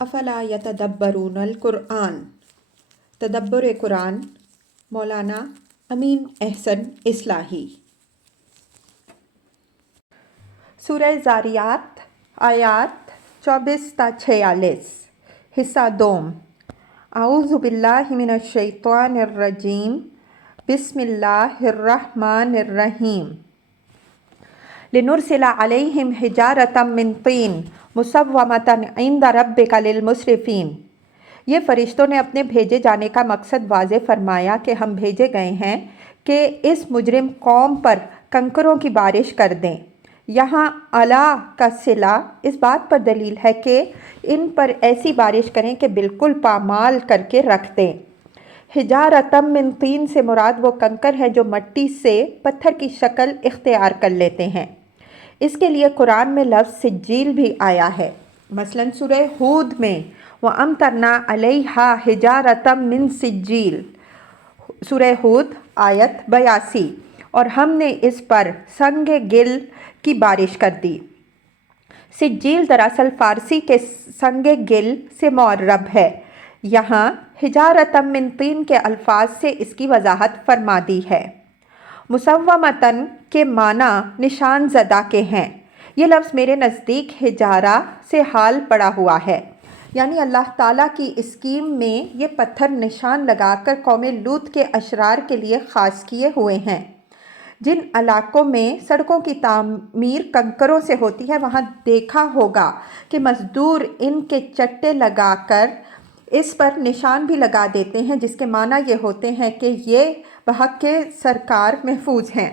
افلا یتدبرون القرآن، تدبر قرآن، مولانا امین احسن اصلاحی۔ سورہ زاریات آیات 24 تا 46، حصہ دوم۔ اعوذ باللہ من الشیطان الرجیم، بسم اللہ الرحمن الرحیم۔ لنرسل علیہم حجارۃ من طین مسومۃ عند ربک للمسرفین۔ یہ فرشتوں نے اپنے بھیجے جانے کا مقصد واضح فرمایا کہ ہم بھیجے گئے ہیں کہ اس مجرم قوم پر کنکروں کی بارش کر دیں۔ یہاں علا کا صلہ اس بات پر دلیل ہے کہ ان پر ایسی بارش کریں کہ بالکل پامال کر کے رکھ دیں۔ حجارۃ من طین سے مراد وہ کنکر ہیں جو مٹی سے پتھر کی شکل اختیار کر لیتے ہیں۔ اس کے لیے قرآن میں لفظ سجیل بھی آیا ہے، مثلاً سورہ ہود میں وَأَمْطَرْنَا عَلَيْهَا حِجَارَةً مِّن سِجِّیلٍ، سورہ ہود آیت 82، اور ہم نے اس پر سنگ گل کی بارش کر دی۔ سجیل دراصل فارسی کے سنگ گل سے معرب ہے، یہاں حجارۃ من طین کے الفاظ سے اس کی وضاحت فرما دی ہے۔ مسومۃ کے معنی نشان زدہ کے ہیں۔ یہ لفظ میرے نزدیک حجارہ سے حال پڑا ہوا ہے، یعنی اللہ تعالیٰ کی اسکیم میں یہ پتھر نشان لگا کر قوم لوط کے اشرار کے لیے خاص کیے ہوئے ہیں۔ جن علاقوں میں سڑکوں کی تعمیر کنکروں سے ہوتی ہے وہاں دیکھا ہوگا کہ مزدور ان کے چٹے لگا کر اس پر نشان بھی لگا دیتے ہیں، جس کے معنی یہ ہوتے ہیں کہ یہ بحق کے سرکار محفوظ ہیں۔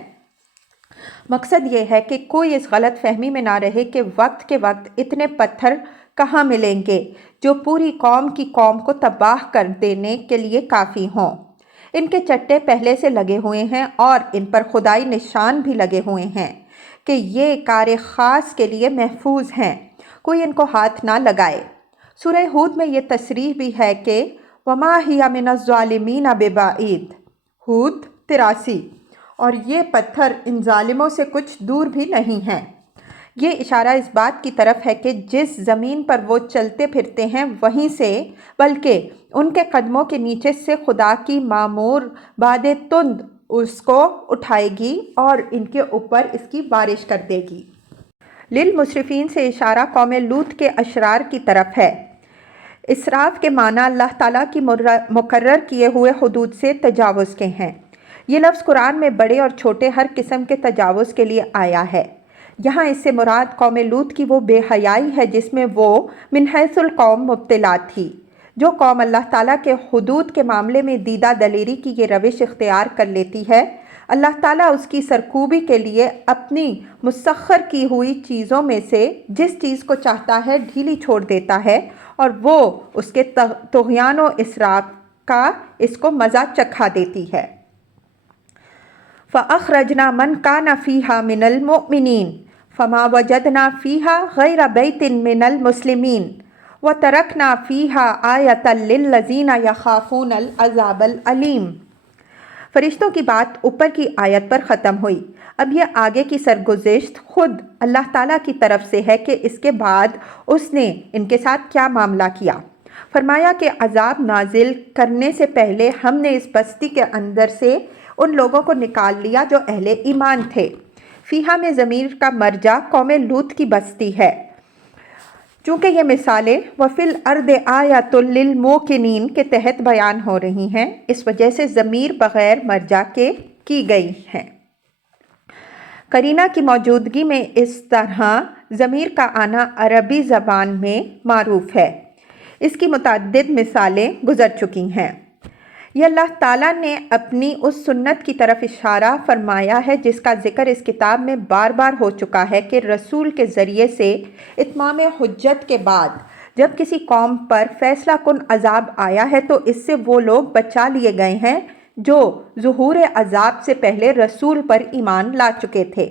مقصد یہ ہے کہ کوئی اس غلط فہمی میں نہ رہے کہ وقت کے وقت اتنے پتھر کہاں ملیں گے جو پوری قوم کو تباہ کر دینے کے لیے کافی ہوں۔ ان کے چٹے پہلے سے لگے ہوئے ہیں اور ان پر خدائی نشان بھی لگے ہوئے ہیں کہ یہ کار خاص کے لیے محفوظ ہیں، کوئی ان کو ہاتھ نہ لگائے۔ سورہ ہود میں یہ تصریح بھی ہے کہ وَمَا هِيَ مِنَ الظَّالِمِينَ بِبَعِيدٍ، ہود 83، اور یہ پتھر ان ظالموں سے کچھ دور بھی نہیں ہیں۔ یہ اشارہ اس بات کی طرف ہے کہ جس زمین پر وہ چلتے پھرتے ہیں وہیں سے، بلکہ ان کے قدموں کے نیچے سے خدا کی معمور باد تند اس کو اٹھائے گی اور ان کے اوپر اس کی بارش کر دے گی۔ للمسرفین سے اشارہ قوم لوط کے اشرار کی طرف ہے۔ اسراف کے معنی اللہ تعالیٰ کی مقرر کیے ہوئے حدود سے تجاوز کے ہیں۔ یہ لفظ قرآن میں بڑے اور چھوٹے ہر قسم کے تجاوز کے لیے آیا ہے۔ یہاں اس سے مراد قوم لوط کی وہ بے حیائی ہے جس میں وہ من حیث القوم مبتلا تھی۔ جو قوم اللہ تعالیٰ کے حدود کے معاملے میں دیدہ دلیری کی یہ روش اختیار کر لیتی ہے، اللہ تعالیٰ اس کی سرکوبی کے لیے اپنی مسخر کی ہوئی چیزوں میں سے جس چیز کو چاہتا ہے ڈھیلی چھوڑ دیتا ہے، اور وہ اس کے طغیان و اسراف کا اس کو مزہ چکھا دیتی ہے۔ فَأَخْرَجْنَا مَنْ كَانَ فِيهَا مِنَ الْمُؤْمِنِينَ فَمَا وَجَدْنَا فِيهَا غَيْرَ بَيْتٍ مِنَ الْمُسْلِمِينَ وَتَرَكْنَا فِيهَا آيَةً لِلَّذِينَ يَخَافُونَ الْعَذَابَ الْأَلِيمَ۔ فرشتوں کی بات اوپر کی آیت پر ختم ہوئی۔ اب یہ آگے کی سرگزشت خود اللہ تعالیٰ کی طرف سے ہے کہ اس کے بعد اس نے ان کے ساتھ کیا معاملہ کیا۔ فرمایا کہ عذاب نازل کرنے سے پہلے ہم نے اس بستی کے اندر سے ان لوگوں کو نکال لیا جو اہل ایمان تھے۔ فیہا میں ضمیر کا مرجع قوم لوط کی بستی ہے۔ چونکہ یہ مثالیں وَفِي الْأَرْضِ آیَةٌ لِلْمُوقِنِينَ کے تحت بیان ہو رہی ہیں، اس وجہ سے ضمیر بغیر مرجع کے کی گئی ہیں۔ قرینہ کی موجودگی میں اس طرح ضمیر کا آنا عربی زبان میں معروف ہے۔ اس کی متعدد مثالیں گزر چکی ہیں۔ یہ اللہ تعالیٰ نے اپنی اس سنت کی طرف اشارہ فرمایا ہے جس کا ذکر اس کتاب میں بار بار ہو چکا ہے کہ رسول کے ذریعے سے اتمام حجت کے بعد جب کسی قوم پر فیصلہ کن عذاب آیا ہے تو اس سے وہ لوگ بچا لیے گئے ہیں جو ظہور عذاب سے پہلے رسول پر ایمان لا چکے تھے۔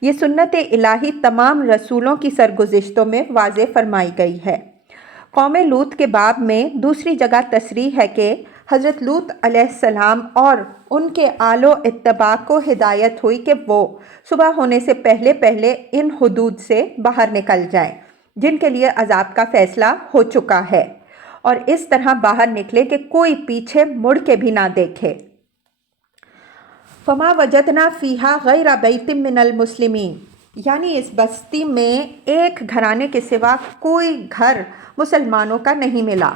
یہ سنت الہی تمام رسولوں کی سرگزشتوں میں واضح فرمائی گئی ہے۔ قوم لوط کے باب میں دوسری جگہ تصریح ہے کہ حضرت لوط علیہ السلام اور ان کے آل و اتباع کو ہدایت ہوئی کہ وہ صبح ہونے سے پہلے پہلے ان حدود سے باہر نکل جائیں، جن کے لیے عذاب کا فیصلہ ہو چکا ہے، اور اس طرح باہر نکلے کہ کوئی پیچھے مڑ کے بھی نہ دیکھے۔ فما وجدنا فیہا غیر بیت من المسلمین، یعنی اس بستی میں ایک گھرانے کے سوا کوئی گھر مسلمانوں کا نہیں ملا۔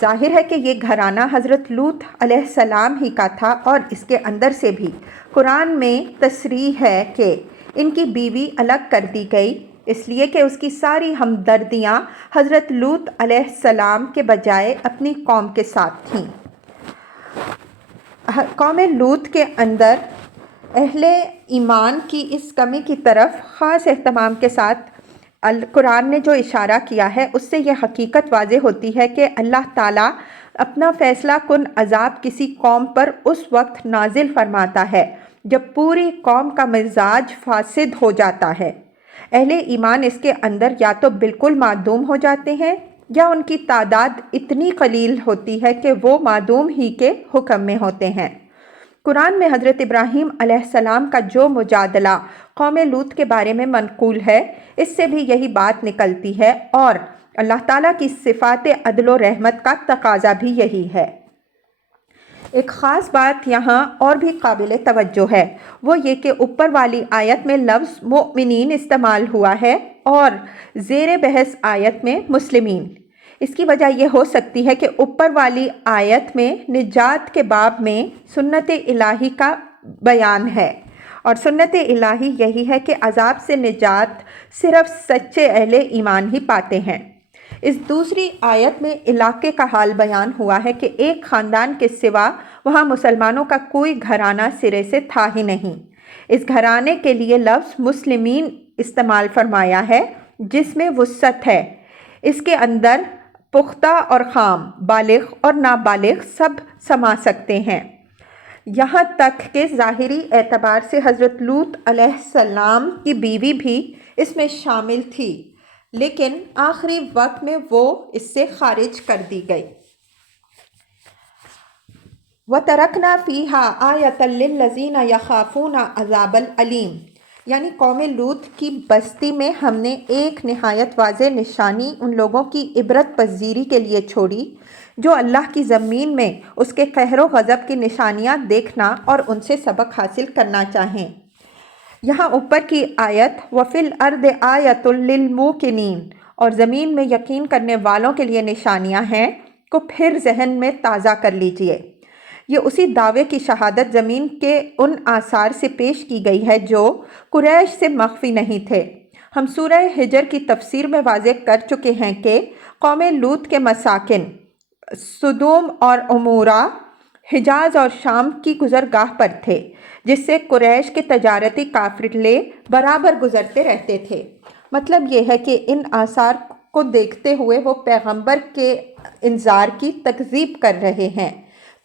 ظاہر ہے کہ یہ گھرانہ حضرت لوط علیہ السلام ہی کا تھا، اور اس کے اندر سے بھی قرآن میں تصریح ہے کہ ان کی بیوی الگ کر دی گئی، اس لیے کہ اس کی ساری ہمدردیاں حضرت لوط علیہ السلام کے بجائے اپنی قوم کے ساتھ تھیں۔ قوم لوط کے اندر اہل ایمان کی اس کمی کی طرف خاص اہتمام کے ساتھ قرآن نے جو اشارہ کیا ہے، اس سے یہ حقیقت واضح ہوتی ہے کہ اللہ تعالیٰ اپنا فیصلہ کن عذاب کسی قوم پر اس وقت نازل فرماتا ہے جب پوری قوم کا مزاج فاسد ہو جاتا ہے۔ اہل ایمان اس کے اندر یا تو بالکل معدوم ہو جاتے ہیں، یا ان کی تعداد اتنی قلیل ہوتی ہے کہ وہ معدوم ہی کے حکم میں ہوتے ہیں۔ قرآن میں حضرت ابراہیم علیہ السلام کا جو مجادلہ قوم لوط کے بارے میں منقول ہے، اس سے بھی یہی بات نکلتی ہے، اور اللہ تعالیٰ کی صفات عدل و رحمت کا تقاضا بھی یہی ہے۔ ایک خاص بات یہاں اور بھی قابل توجہ ہے، وہ یہ کہ اوپر والی آیت میں لفظ مؤمنین استعمال ہوا ہے اور زیر بحث آیت میں مسلمین۔ اس کی وجہ یہ ہو سکتی ہے کہ اوپر والی آیت میں نجات کے باب میں سنت الہی کا بیان ہے، اور سنت الہی یہی ہے کہ عذاب سے نجات صرف سچے اہل ایمان ہی پاتے ہیں۔ اس دوسری آیت میں علاقے کا حال بیان ہوا ہے کہ ایک خاندان کے سوا وہاں مسلمانوں کا کوئی گھرانہ سرے سے تھا ہی نہیں۔ اس گھرانے کے لیے لفظ مسلمین استعمال فرمایا ہے، جس میں وسعت ہے۔ اس کے اندر پختہ اور خام، بالغ اور نابالغ سب سما سکتے ہیں، یہاں تک کہ ظاہری اعتبار سے حضرت لوط علیہ السلام کی بیوی بھی اس میں شامل تھی، لیکن آخری وقت میں وہ اس سے خارج کر دی گئی۔ وَتَرَكْنَا فِيهَا آيَةً لِلَّذِينَ يَخَافُونَ عَذَابَ الْأَلِيمِ، یعنی قوم لوط کی بستی میں ہم نے ایک نہایت واضح نشانی ان لوگوں کی عبرت پذیری کے لیے چھوڑی جو اللہ کی زمین میں اس کے قہر و غضب کی نشانیاں دیکھنا اور ان سے سبق حاصل کرنا چاہیں۔ یہاں اوپر کی آیت وَفِي الْأَرْضِ آيَةٌ لِلْمُوقِنِينَ، اور زمین میں یقین کرنے والوں کے لیے نشانیاں ہیں، کو پھر ذہن میں تازہ کر لیجئے۔ یہ اسی دعوے کی شہادت زمین کے ان آثار سے پیش کی گئی ہے جو قریش سے مخفی نہیں تھے۔ ہم سورہ ہجر کی تفسیر میں واضح کر چکے ہیں کہ قوم لوط کے مساکن سدوم اور عمورہ حجاز اور شام کی گزرگاہ پر تھے، جس سے قریش کے تجارتی قافلے برابر گزرتے رہتے تھے۔ مطلب یہ ہے کہ ان آثار کو دیکھتے ہوئے وہ پیغمبر کے انذار کی تکذیب کر رہے ہیں،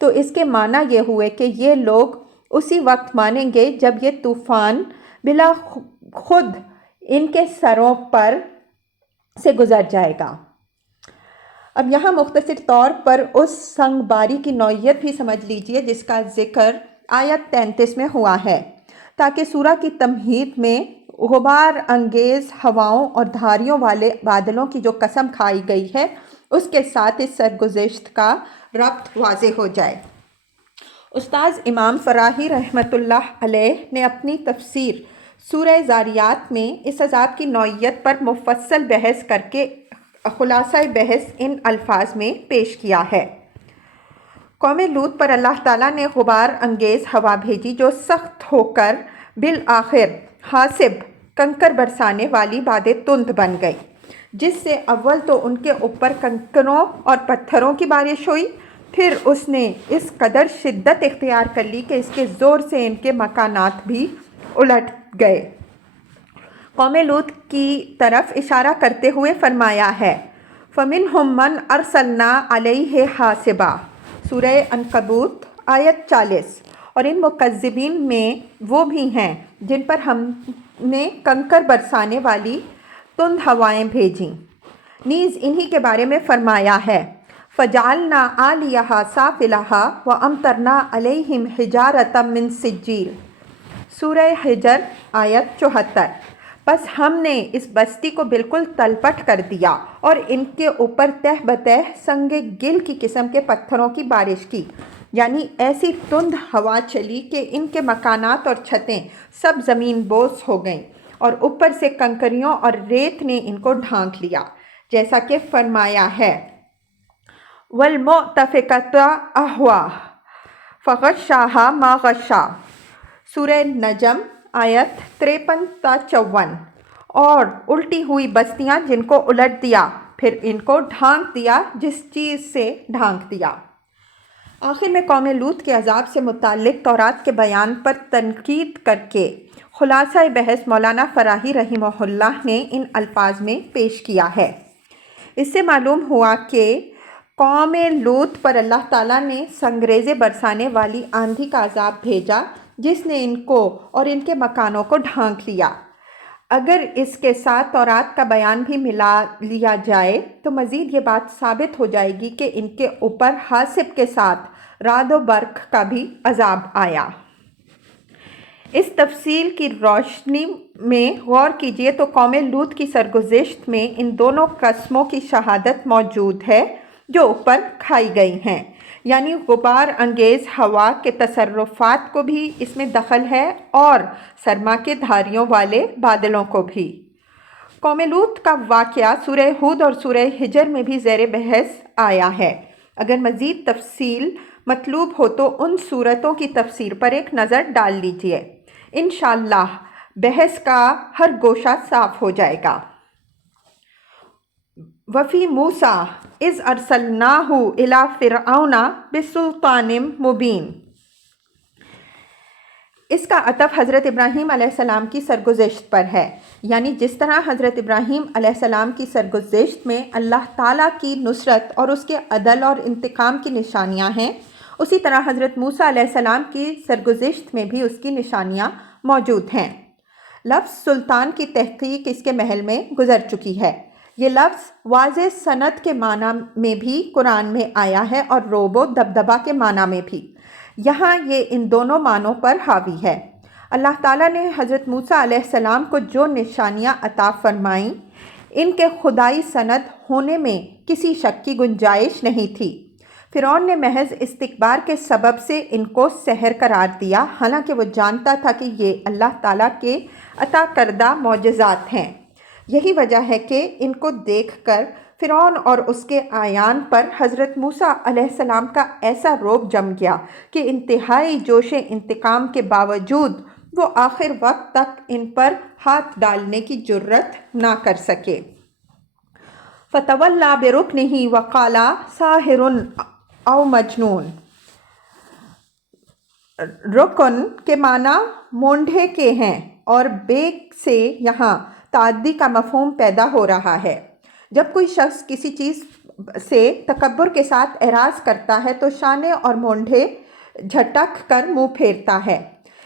تو اس کے معنی یہ ہوئے کہ یہ لوگ اسی وقت مانیں گے جب یہ طوفان بلا خود ان کے سروں پر سے گزر جائے گا۔ اب یہاں مختصر طور پر اس سنگ باری کی نوعیت بھی سمجھ لیجئے جس کا ذکر آیت 33 میں ہوا ہے، تاکہ سورہ کی تمہید میں غبار انگیز ہواؤں اور دھاریوں والے بادلوں کی جو قسم کھائی گئی ہے، اس کے ساتھ اس سرگزشت کا ربط واضح ہو جائے۔ استاذ امام فراہی رحمۃ اللہ علیہ نے اپنی تفسیر سورہ زاریات میں اس عذاب کی نوعیت پر مفصل بحث کر کے خلاصہ بحث ان الفاظ میں پیش کیا ہے۔ قوم لوط پر اللہ تعالیٰ نے غبار انگیز ہوا بھیجی جو سخت ہو کر بالآخر حاسب کنکر برسانے والی باد تند بن گئی، جس سے اول تو ان کے اوپر کنکروں اور پتھروں کی بارش ہوئی، پھر اس نے اس قدر شدت اختیار کر لی کہ اس کے زور سے ان کے مکانات بھی الٹ گئے۔ قوم لوط کی طرف اشارہ کرتے ہوئے فرمایا ہے فَمِنْهُمْ مَنْ أَرْسَلْنَا عَلَيْهِ حَاصِبًا، سورہ عنکبوت آیت 40۔ اور ان مکذبین میں وہ بھی ہیں جن پر ہم نے کنکر برسانے والی تند ہوائیں بھیجیں۔ نیز انہی کے بارے میں فرمایا ہے فَجَعَلْنَا عَالِيَهَا سَافِلَهَا وَأَمْطَرْنَا عَلَيْهِمْ حِجَارَةً مِّن سِجِّيلٍ، سورہ ہجر آیت 74۔ بس ہم نے اس بستی کو بالکل تلپٹ کر دیا اور ان کے اوپر تہ بتہ سنگ گل کی قسم کے پتھروں کی بارش کی، یعنی ایسی تند ہوا چلی کہ ان کے مکانات اور چھتیں سب زمین بوس ہو گئیں، اور اوپر سے کنکریوں اور ریت نے ان کو ڈھانک لیا، جیسا کہ فرمایا ہے وَالْمُؤْتَفِكَةَ أَهْوَىٰ فَغَشَّاهَا مَا غَشَّىٰ، سورہ نجم آیت 53 تا 54۔ اور الٹی ہوئی بستیاں جن کو الٹ دیا، پھر ان کو ڈھانک دیا جس چیز سے ڈھانک دیا۔ آخر میں قوم لوط کے عذاب سے متعلق تورات کے بیان پر تنقید کر کے خلاصہ بحث مولانا فراہی رحمہ اللہ نے ان الفاظ میں پیش کیا ہے۔ اس سے معلوم ہوا کہ قوم لوط پر اللہ تعالیٰ نے سنگریزے برسانے والی آندھی کا عذاب بھیجا، جس نے ان کو اور ان کے مکانوں کو ڈھانک لیا۔ اگر اس کے ساتھ تورات کا بیان بھی ملا لیا جائے تو مزید یہ بات ثابت ہو جائے گی کہ ان کے اوپر حاصب کے ساتھ رعد و برق کا بھی عذاب آیا۔ اس تفصیل کی روشنی میں غور کیجئے تو قوم لوط کی سرگزشت میں ان دونوں قسموں کی شہادت موجود ہے جو اوپر کھائی گئی ہیں، یعنی غبار انگیز ہوا کے تصرفات کو بھی اس میں دخل ہے اور سرما کے دھاریوں والے بادلوں کو بھی۔ قوم لوط کا واقعہ سورہ ہود اور سورہ ہجر میں بھی زیر بحث آیا ہے۔ اگر مزید تفصیل مطلوب ہو تو ان صورتوں کی تفسیر پر ایک نظر ڈال لیجئے، انشاءاللہ بحث کا ہر گوشہ صاف ہو جائے گا۔ وفی موسیٰ اذ ارسلناہ الی فرعون بسلطان مبین، اس کا عطف حضرت ابراہیم علیہ السلام کی سرگزشت پر ہے، یعنی جس طرح حضرت ابراہیم علیہ السلام کی سرگزشت میں اللہ تعالیٰ کی نصرت اور اس کے عدل اور انتقام کی نشانیاں ہیں، اسی طرح حضرت موسیٰ علیہ السلام کی سرگزشت میں بھی اس کی نشانیاں موجود ہیں۔ لفظ سلطان کی تحقیق اس کے محل میں گزر چکی ہے۔ یہ لفظ واضح سند کے معنی میں بھی قرآن میں آیا ہے اور رعب و دبدبہ کے معنی میں بھی۔ یہاں یہ ان دونوں معنوں پر حاوی ہے۔ اللہ تعالیٰ نے حضرت موسیٰ علیہ السلام کو جو نشانیاں عطا فرمائیں، ان کے خدائی سند ہونے میں کسی شک کی گنجائش نہیں تھی۔ فرعون نے محض استکبار کے سبب سے ان کو سحر قرار دیا، حالانکہ وہ جانتا تھا کہ یہ اللہ تعالیٰ کے عطا کردہ معجزات ہیں۔ یہی وجہ ہے کہ ان کو دیکھ کر فرعون اور اس کے اعیان پر حضرت موسیٰ علیہ السلام کا ایسا رعب جم گیا کہ انتہائی جوش انتقام کے باوجود وہ آخر وقت تک ان پر ہاتھ ڈالنے کی جرت نہ کر سکے۔ فَتَوَلَّىٰ بِرُكْنِهِ وَقَالَ سَاحِرٌ اَوْ مَجْنُونٌ، رکن کے معنی مونڈھے کے ہیں اور بے سے یہاں تعدی کا مفہوم پیدا ہو رہا ہے۔ جب کوئی شخص کسی چیز سے تکبر کے ساتھ اعراض کرتا ہے تو شانے اور مونڈھے جھٹک کر منہ پھیرتا ہے،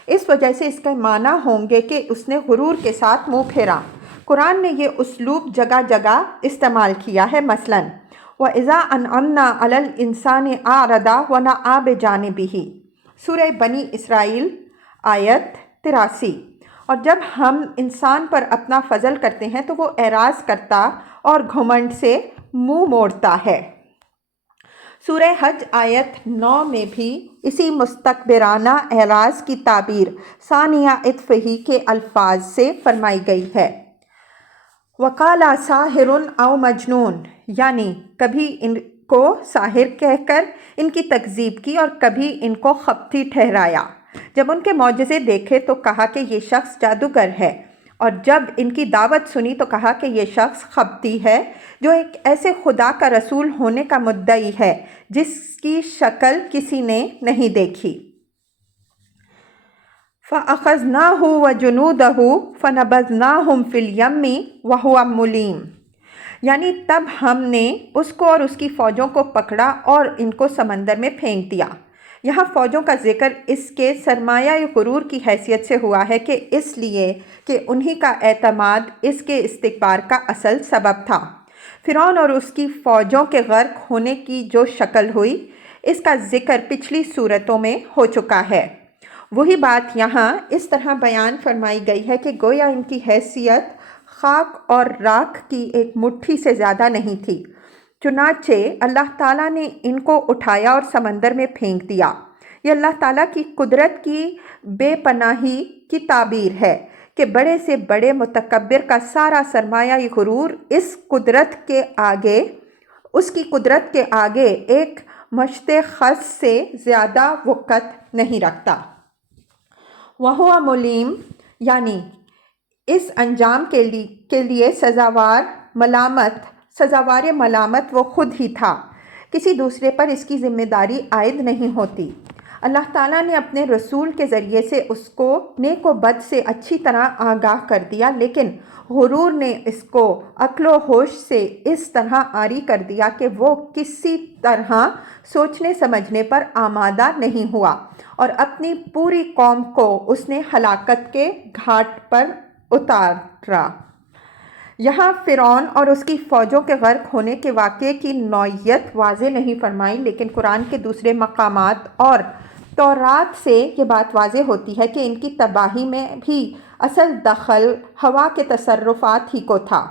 اس وجہ سے اس کے معنی ہوں گے کہ اس نے غرور کے ساتھ منہ پھیرا۔ قرآن نے یہ اسلوب جگہ جگہ استعمال کیا ہے، مثلاً وَإِذَا أَنْعَمْنَا عَلَى الْإِنسَانِ أَعْرَضَ وَنَأَىٰ بِجَانِبِهِ، سورہ بنی اسرائیل آیت 83۔ اور جب ہم انسان پر اپنا فضل کرتے ہیں تو وہ اعراض کرتا اور گھمنڈ سے منہ موڑتا ہے۔ سورہ حج آیت 9 میں بھی اسی مستکبرانہ اعراض کی تعبیر ثانیہ عطفہ کے الفاظ سے فرمائی گئی ہے۔ وَقَالَ سَاحِرٌ اَوْ مَجْنُونٌ، یعنی کبھی ان کو ساحر کہہ کر ان کی تکذیب کی اور کبھی ان کو خبطی ٹھہرایا۔ جب ان کے معجزے دیکھے تو کہا کہ یہ شخص جادوگر ہے، اور جب ان کی دعوت سنی تو کہا کہ یہ شخص خبطی ہے جو ایک ایسے خدا کا رسول ہونے کا مدعی ہے جس کی شکل کسی نے نہیں دیکھی۔ فَأَخَذْنَاهُ وَجُنُودَهُ فَنَبَذْنَاهُمْ فِي الْيَمِّ وَهُوَ مُلِيمٌ، یعنی تب ہم نے اس کو اور اس کی فوجوں کو پکڑا اور ان کو سمندر میں پھینک دیا۔ یہاں فوجوں کا ذکر اس کے سرمایہ غرور کی حیثیت سے ہوا ہے کہ اس لیے کہ انہی کا اعتماد اس کے استکبار کا اصل سبب تھا۔ فرعون اور اس کی فوجوں کے غرق ہونے کی جو شکل ہوئی، اس کا ذکر پچھلی صورتوں میں ہو چکا ہے۔ وہی بات یہاں اس طرح بیان فرمائی گئی ہے کہ گویا ان کی حیثیت خاک اور راکھ کی ایک مٹھی سے زیادہ نہیں تھی۔ چنانچہ اللہ تعالیٰ نے ان کو اٹھایا اور سمندر میں پھینک دیا۔ یہ اللہ تعالیٰ کی قدرت کی بے پناہی کی تعبیر ہے کہ بڑے سے بڑے متکبر کا سارا سرمایہ غرور اس کی قدرت کے آگے ایک مشت خس سے زیادہ وقت نہیں رکھتا۔ وَهُوَ ملیم، یعنی اس انجام کے لیے سزاوار ملامت وہ خود ہی تھا، کسی دوسرے پر اس کی ذمہ داری عائد نہیں ہوتی۔ اللہ تعالیٰ نے اپنے رسول کے ذریعے سے اس کو نیک و بد سے اچھی طرح آگاہ کر دیا، لیکن غرور نے اس کو عقل و ہوش سے اس طرح عاری کر دیا کہ وہ کسی طرح سوچنے سمجھنے پر آمادہ نہیں ہوا، اور اپنی پوری قوم کو اس نے ہلاکت کے گھاٹ پر اتارا۔ یہاں فرعون اور اس کی فوجوں کے غرق ہونے کے واقعے کی نوعیت واضح نہیں فرمائی، لیکن قرآن کے دوسرے مقامات اور تورات سے یہ بات واضح ہوتی ہے کہ ان کی تباہی میں بھی اصل دخل ہوا کے تصرفات ہی کو تھا۔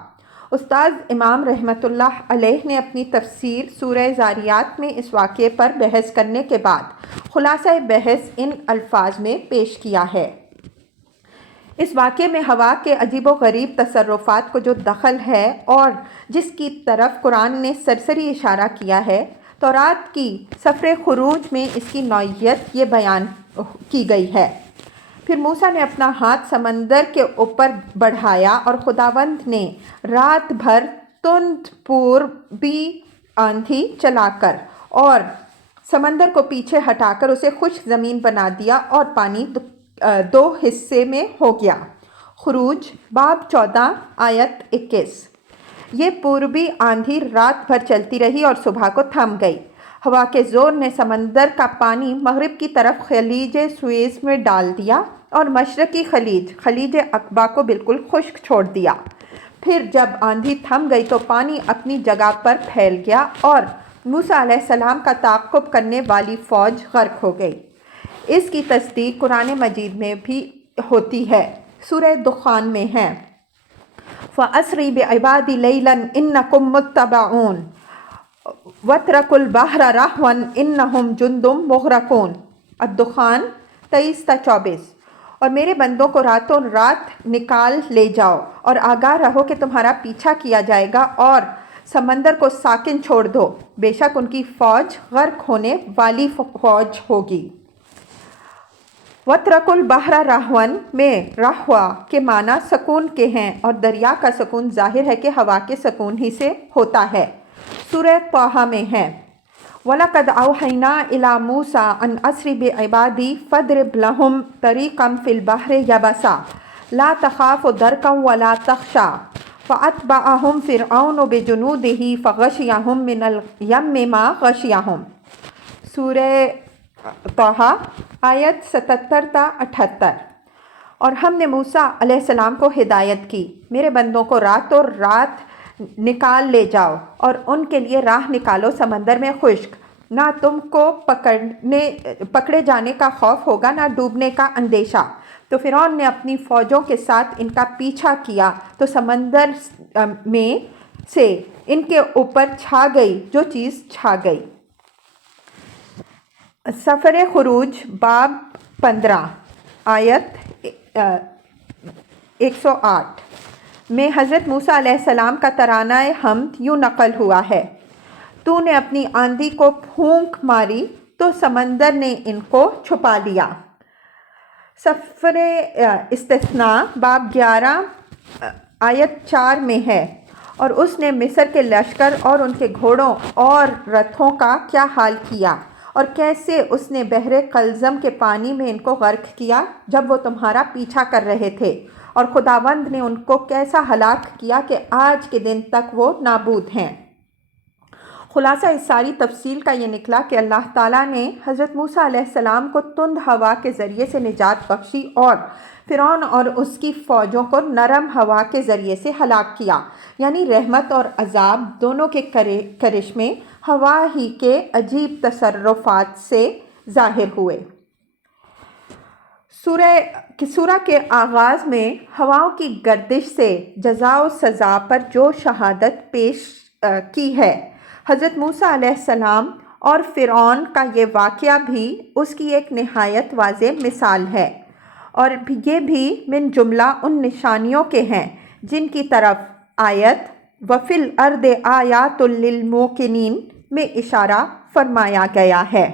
استاد امام رحمۃ اللہ علیہ نے اپنی تفسیر سورہ ذاریات میں اس واقعے پر بحث کرنے کے بعد خلاصہ بحث ان الفاظ میں پیش کیا ہے۔ اس واقعے میں ہوا کے عجیب و غریب تصرفات کو جو دخل ہے اور جس کی طرف قرآن نے سرسری اشارہ کیا ہے، تورات کی سفر خروج میں اس کی نوعیت یہ بیان کی گئی ہے۔ پھر موسیٰ نے اپنا ہاتھ سمندر کے اوپر بڑھایا اور خداوند نے رات بھر تند پوربی آندھی چلا کر اور سمندر کو پیچھے ہٹا کر اسے خشک زمین بنا دیا اور پانی دو حصے میں ہو گیا۔ خروج باب 14 آیت 21۔ یہ پوربی آندھی رات بھر چلتی رہی اور صبح کو تھم گئی۔ ہوا کے زور نے سمندر کا پانی مغرب کی طرف خلیج سویز میں ڈال دیا اور مشرقی خلیج عقبہ کو بالکل خشک چھوڑ دیا۔ پھر جب آندھی تھم گئی تو پانی اپنی جگہ پر پھیل گیا اور موسیٰ علیہ السلام کا تعاقب کرنے والی فوج غرق ہو گئی۔ اس کی تصدیق قرآن مجید میں بھی ہوتی ہے۔ سورہ دخان میں ہے فَأَسْرِ بِعِبَادِي لَيْلًا إِنَّكُمْ مُتَّبَعُونَ وَاتْرَكُوا الْبَحْرَ رَهْوًا إِنَّهُمْ جُندٌ مُغْرَقُونَ۔ الدخان 23-24۔ اور میرے بندوں کو راتوں رات نکال لے جاؤ اور آگاہ رہو کہ تمہارا پیچھا کیا جائے گا، اور سمندر کو ساکن چھوڑ دو، بے شک ان کی فوج غرق ہونے والی فوج ہوگی۔ وَاتْرَكُوا الْبَحْرَ رَهْوًا میں رہوا کے معنی سکون کے ہیں، اور دریا کا سکون ظاہر ہے کہ ہوا کے سکون ہی سے ہوتا ہے۔ سورہ طٰہٰ میں ہے وَلَقَدْ أَوْحَيْنَا إِلَىٰ مُوسَىٰ أَنْ أَسْرِ بِعِبَادِي فَاضْرِبْ لَهُمْ طَرِيقًا فِي الْبَحْرِ يَبَسًا لَا تَخَافُ دَرْكًا وَلَا تَخْشَىٰ فَأَتْبَعَهُمْ فِرْعَوْنُ بِجُنُودِهِ فَغَشِيَهُم مِّنَ الْيَمِّ مَا غَشِيَهُم۔ سورہ طٰہٰ آیت 77 تا 78۔ اور ہم نے موسیٰ علیہ السلام کو ہدایت کی، میرے بندوں کو راتوں رات نکال لے جاؤ اور ان کے لیے راہ نکالو سمندر میں خشک، نہ تم کو پکڑے جانے کا خوف ہوگا نہ ڈوبنے کا اندیشہ۔ تو فرعون نے اپنی فوجوں کے ساتھ ان کا پیچھا کیا تو سمندر میں سے ان کے اوپر چھا گئی جو چیز چھا گئی۔ سفر خروج باب 15 آیت 108 میں حضرت موسیٰ علیہ السلام کا ترانہ حمد یوں نقل ہوا ہے: تو نے اپنی آندھی کو پھونک ماری تو سمندر نے ان کو چھپا لیا۔ سفر استثناء باب 11 آیت 4 میں ہے: اور اس نے مصر کے لشکر اور ان کے گھوڑوں اور رتھوں کا کیا حال کیا، اور کیسے اس نے بحر قلزم کے پانی میں ان کو غرق کیا جب وہ تمہارا پیچھا کر رہے تھے، اور خداوند نے ان کو کیسا ہلاک کیا کہ آج کے دن تک وہ نابود ہیں۔ خلاصہ اس ساری تفصیل کا یہ نکلا کہ اللہ تعالیٰ نے حضرت موسیٰ علیہ السلام کو تند ہوا کے ذریعے سے نجات بخشی اور فرعون اور اس کی فوجوں کو نرم ہوا کے ذریعے سے ہلاک کیا، یعنی رحمت اور عذاب دونوں کے کرشمے ہوا ہی کے عجیب تصرفات سے ظاہر ہوئے۔ سورہ کے آغاز میں ہواؤں کی گردش سے جزا و سزا پر جو شہادت پیش کی ہے، حضرت موسیٰ علیہ السلام اور فرعون کا یہ واقعہ بھی اس کی ایک نہایت واضح مثال ہے، اور یہ بھی من جملہ ان نشانیوں کے ہیں جن کی طرف آیت وَفِي الْأَرْضِ آیَاتٌ لِلْمُوقِنِينَ میں اشارہ فرمایا گیا ہے۔